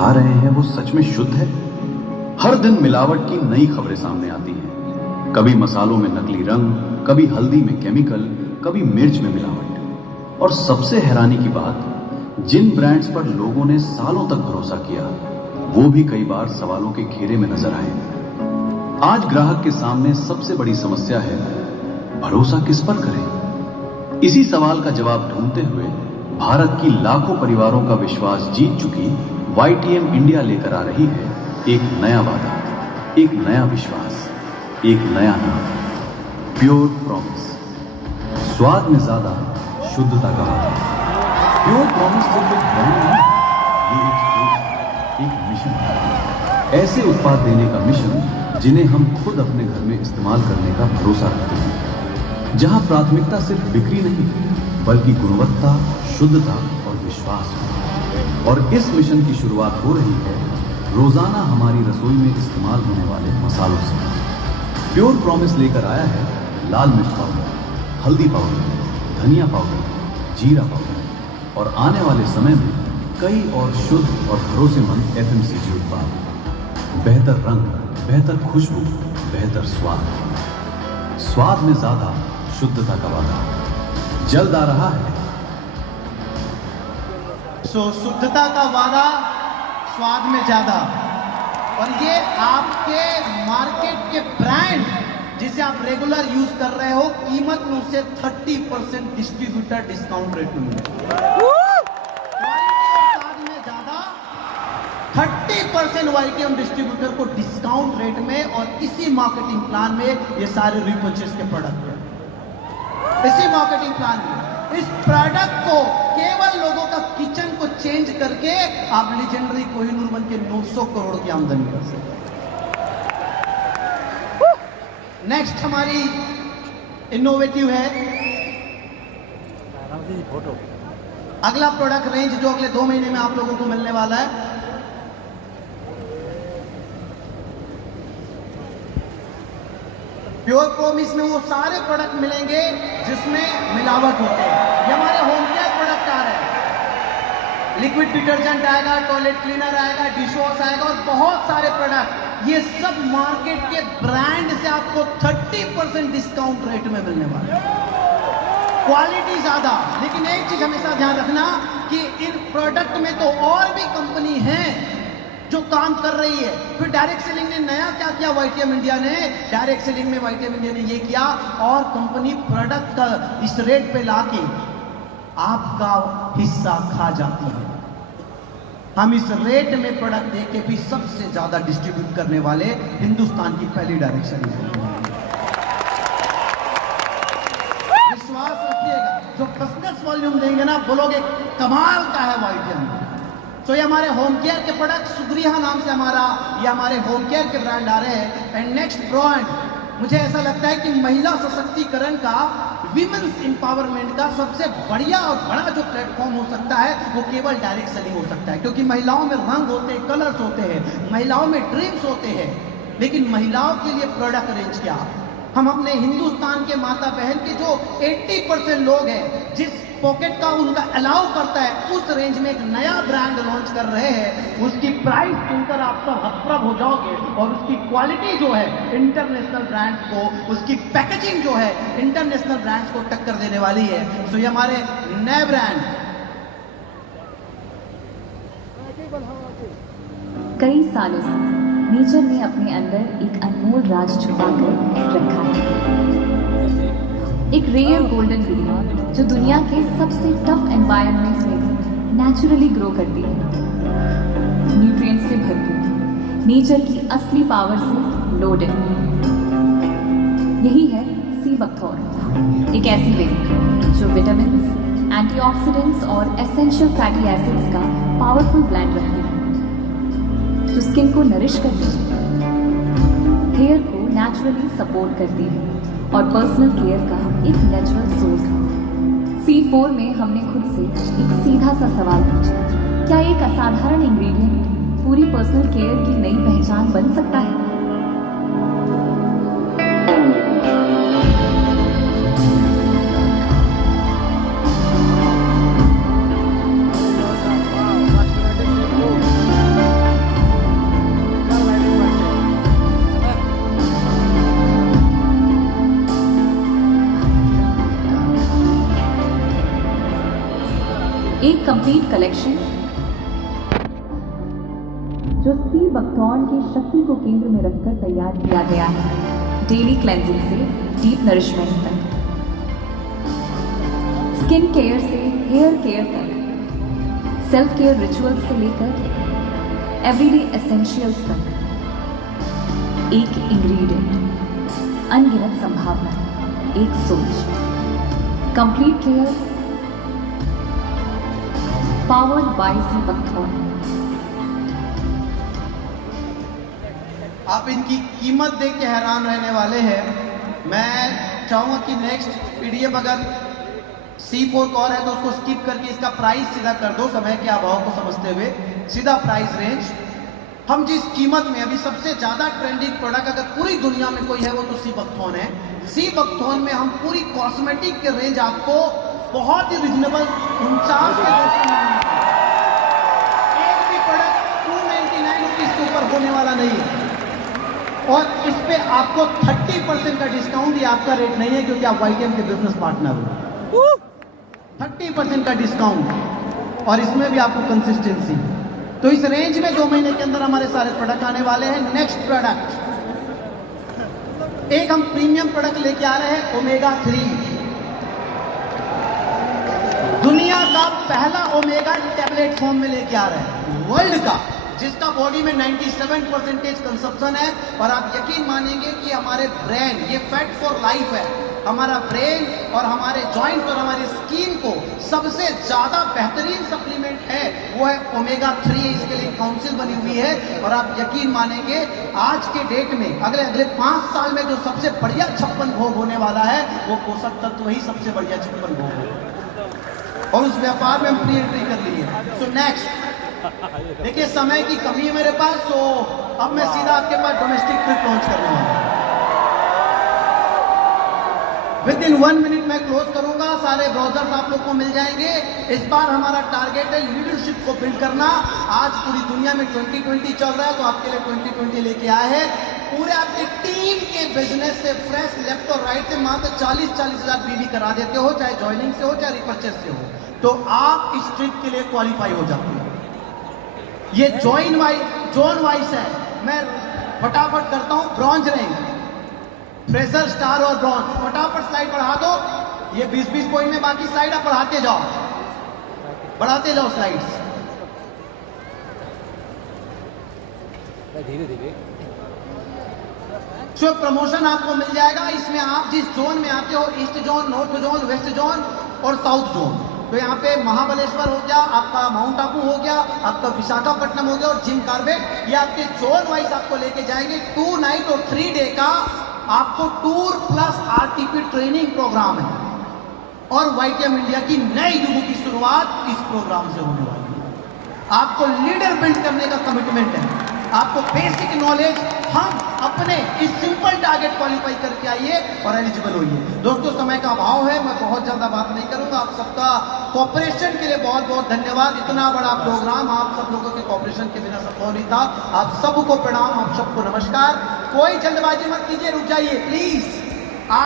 खा रहे हैं वो सच में शुद्ध है? हर दिन मिलावट की नई खबरें सामने आती हैं। कभी मसालों में नकली रंग, कभी हल्दी में केमिकल, कभी मिर्च में मिलावट। और सबसे हैरानी की बात, जिन ब्रांड्स पर लोगों ने सालों तक भरोसा किया, वो भी कई बार सवालों के घेरे में नजर आए। आज ग्राहक के सामने सबसे बड़ी समस्या है, भरोसा किस पर करें? इसी सवाल का जवाब ढूंढते हुए भारत की लाखों परिवारों का विश्वास जीत चुकी YTM इंडिया लेकर आ रही है एक नया वादा, एक नया विश्वास, एक नया नाम, प्योर प्रॉमिस। स्वाद में ज्यादा, शुद्धता का वादा। प्योर प्रॉमिस सिर्फ एक ब्रांड नहीं, ये एक सोच, एक मिशन है। ऐसे उत्पाद देने का मिशन जिन्हें हम खुद अपने घर में इस्तेमाल करने का भरोसा रखते हैं, जहां प्राथमिकता सिर्फ बिक्री नहीं, बल्कि गुणवत्ता, शुद्धता और विश्वास हो। और इस मिशन की शुरुआत हो रही है रोजाना हमारी रसोई में इस्तेमाल होने वाले मसालों से। प्योर प्रॉमिस लेकर आया है लाल मिर्च पाउडर, हल्दी पाउडर, धनिया पाउडर, जीरा पाउडर और आने वाले समय में कई और शुद्ध और भरोसेमंद FMCG उत्पाद। बेहतर रंग, बेहतर खुशबू, बेहतर स्वाद। स्वाद में ज्यादा, शुद्धता का वादा जल्द आ रहा है। शुद्धता का वादा, स्वाद में ज्यादा। और ये आपके मार्केट के ब्रांड जिसे आप रेगुलर यूज कर रहे हो, कीमत में उससे 30% डिस्ट्रीब्यूटर डिस्काउंट रेट में मिलेगा। स्वाद में ज्यादा 30% YTM डिस्ट्रीब्यूटर को डिस्काउंट रेट में, और इसी मार्केटिंग प्लान में ये सारे रिपर्चेस के प्रोडक्ट हैं। इसी मार्केटिंग प्लान में इस प्रोडक्ट को केवल लोगों का किचन को चेंज करके आप लीजेंडरी कोहिनूर बन के 900 करोड़ की आमदनी कर सकते। नेक्स्ट हमारी इनोवेटिव है, अगला प्रोडक्ट रेंज जो अगले 2 महीने में आप लोगों को मिलने वाला है। प्योर प्रॉमिस में वो सारे प्रोडक्ट मिलेंगे जिसमें मिलावट होते हैं। ये हमारे होम केयर प्रोडक्ट आ रहे हैं, लिक्विड डिटर्जेंट आएगा, टॉयलेट क्लीनर आएगा, डिश वॉश आएगा और बहुत सारे प्रोडक्ट। ये सब मार्केट के ब्रांड से आपको 30% डिस्काउंट रेट में मिलने वाले हैं। क्वालिटी ज्यादा, लेकिन एक चीज हमेशा ध्यान रखना कि इन प्रोडक्ट में तो और भी कंपनी है जो काम कर रही है। फिर डायरेक्ट सेलिंग ने नया क्या किया YTM इंडिया ने? डायरेक्ट सेलिंग में YTM इंडिया ने ये किया, और कंपनी प्रोडक्ट का इस रेट पे लाके आपका हिस्सा खा जाती है। हम इस रेट में प्रोडक्ट देके भी सबसे ज्यादा डिस्ट्रीब्यूट करने वाले हिंदुस्तान की पहली डायरेक्ट सेलिंग। विश्वास रखिएगा, जो बिजनेस वॉल्यूम देंगे ना, बोलोगे कमाल का है YTM। तो ये हमारे होम केयर के प्रोडक्ट, सुग्रिया नाम से ये हमारे होम केयर के ब्रांड आ रहे हैं। एंड नेक्स्ट ब्रांड, मुझे ऐसा लगता है कि महिला सशक्तिकरण का, विमेंस एम्पावरमेंट का सबसे बढ़िया और बड़ा जो प्लेटफॉर्म हो सकता है वो केवल डायरेक्ट सेलिंग हो सकता है। क्योंकि महिलाओं में रंग होते हैं, कलर्स होते हैं, महिलाओं में ड्रीम्स होते हैं, लेकिन महिलाओं के लिए प्रोडक्ट रेंज क्या? हम अपने हिंदुस्तान के माता बहन के जो 80% लोग हैं, जिस पॉकेट का उनका अलाउ करता है, उस रेंज में एक नया ब्रांड लॉन्च कर रहे हैं। उसकी प्राइस सुनकर आप सब हतप्रभ हो जाओगे, और उसकी क्वालिटी जो है इंटरनेशनल ब्रांड्स को, उसकी पैकेजिंग जो है इंटरनेशनल ब्रांड्स को टक्कर देने वाली है। तो ये हमारे नए ब्रांड। कई सालों से नेचर ने अपने अंदर एक अनमोल राज छुपा कर रखा है, एक रेयर गोल्डन ग्रीन जो दुनिया के सबसे टफ एनवायरनमेंट्स में भी नेचुरली ग्रो करती है, न्यूट्रिएंट्स से भरपूर, नेचर की असली पावर से लोडेड। यही है सी बकथॉर्न, एक ऐसी लिंक जो विटामिन्स, एंटीऑक्सीडेंट्स और एसेंशियल फैटी एसिड्स का पावरफुल ब्लेंड रखती है, जो स्किन को नरिश करती है, हेयर को नेचुरली सपोर्ट करती है और पर्सनल केयर का एक नेचुरल सोर्स है। C4 में हमने खुद से एक सीधा सा सवाल पूछा, क्या एक असाधारण इंग्रेडिएंट पूरी पर्सनल केयर की नई पहचान बन सकता है? कलेक्शन जो सी बकथॉर्न की शक्ति को केंद्र में रखकर तैयार किया गया है, डेली क्लेंजिंग से डीप नरिशमेंट तक, स्किन केयर से हेयर केयर तक, सेल्फ केयर रिचुअल्स से लेकर एवरीडे एसेंशियल्स तक, एक इंग्रेडिएंट, अनगिनत संभावना, एक सोच, complete care, powered by sea buckthorn. आप इनकी कीमत देख के हैरान रहने वाले हैं। मैं चाहूंगा कि नेक्स्ट पीडीएफ अगर C4 कॉर है तो उसको स्किप करके इसका प्राइस सीधा कर दो, समय के अभाव को समझते हुए सीधा प्राइस रेंज। हम जिस कीमत में अभी सबसे ज्यादा ट्रेंडिंग प्रोडक्ट अगर पूरी दुनिया में कोई है वो तो सी बकथॉर्न है। सी बकथॉर्न में हम पूरी कॉस्मेटिक के रेंज आपको बहुत ही रिजनेबल 49 के एक भी प्रोडक्ट 299 रुपीज के ऊपर होने वाला नहीं है, और इस पे आपको 30% का डिस्काउंट, ये आपका रेट नहीं है क्योंकि आप वाईटीएम के बिजनेस पार्टनर हो। 30% का डिस्काउंट, और इसमें भी आपको कंसिस्टेंसी। तो इस रेंज में 2 महीने के अंदर हमारे सारे प्रोडक्ट आने वाले हैं। नेक्स्ट प्रोडक्ट, एक हम प्रीमियम प्रोडक्ट लेके आ रहे हैं, ओमेगा 3, दुनिया का पहला ओमेगा टैबलेट फॉर्म में लेके आ रहे हैं, वर्ल्ड का, जिसका बॉडी में 97% कंजप्शन है। और आप यकीन मानेंगे कि हमारे ब्रेन, ये फैट फॉर लाइफ है, हमारा ब्रेन और हमारे जॉइंट और हमारी स्किन को सबसे ज्यादा बेहतरीन सप्लीमेंट है वो है ओमेगा 3। इसके लिए काउंसिल बनी हुई है, और आप यकीन मानेंगे आज के डेट में अगले 5 साल में जो सबसे बढ़िया 56 भोग होने वाला है वो पोषक तत्व ही सबसे बढ़िया 56 भोग है, और उस व्यापार में हम प्री एंट्री कर ली है। सो नेक्स्ट, देखिए समय की कमी है मेरे पास, तो अब मैं सीधा आपके पास डोमेस्टिक ट्रिप लॉन्च करने वाला हूं। विद इन 1 मिनट मैं क्लोज करूंगा, सारे ब्राउजर्स आप लोग को मिल जाएंगे। इस बार हमारा टारगेट है लीडरशिप को बिल्ड करना। आज पूरी दुनिया में 2020 चल रहा है, तो आपके लिए 2020 लेके आए हैं। पूरे आपकी टीम के बिजनेस से फ्रेश लेफ्ट और राइट से मात्र 40-40 हजार बीवी करा देते हो, चाहे ज्वाइनिंग से हो चाहे रिपर्चेस से हो, तो आप इस ट्रिप के लिए क्वालिफाई हो जाते हो। ये जोन वाइज है, मैं फटाफट करता हूं। ब्रॉन्ज रैंक, फ्रेशर, स्टार और ब्रॉन्ज, फटाफट स्लाइड बढ़ा दो। ये 20-20 पॉइंट में, बाकी स्लाइड आप बढ़ाते जाओ स्लाइड्स। धीरे धीरे जो प्रमोशन आपको मिल जाएगा, इसमें आप जिस जोन में आते हो, east zone, north zone, west zone और साउथ जोन, तो यहाँ पे महाबलेश्वर हो गया, आपका माउंट आबू हो गया, आपका विशाखापट्टनम हो गया और जिम कार्बेट, ये आपके जोन वाइज आपको लेके जाएंगे। 2 नाइट और 3 डे का आपको tour plus RTP training program है, और वाईटीएम इंडिया की नए युग की शुरुआत इस प्रोग्राम से होने वाली है। आपको लीडर बिल्ड करने का कमिटमेंट है, आपको बेसिक नॉलेज, हम अपने इस सिंपल टारगेट क्वालिफाई करके आइए और एलिजिबल होइए। दोस्तों समय का अभाव है, मैं बहुत ज्यादा बात नहीं करूंगा। आप सबका कोऑपरेशन के लिए बहुत बहुत धन्यवाद। इतना बड़ा प्रोग्राम आप सब लोगों के कोऑपरेशन के बिना संभव नहीं था। आप सबको प्रणाम, आप सबको नमस्कार। कोई जल्दबाजी मत कीजिए, रुक जाइए प्लीज।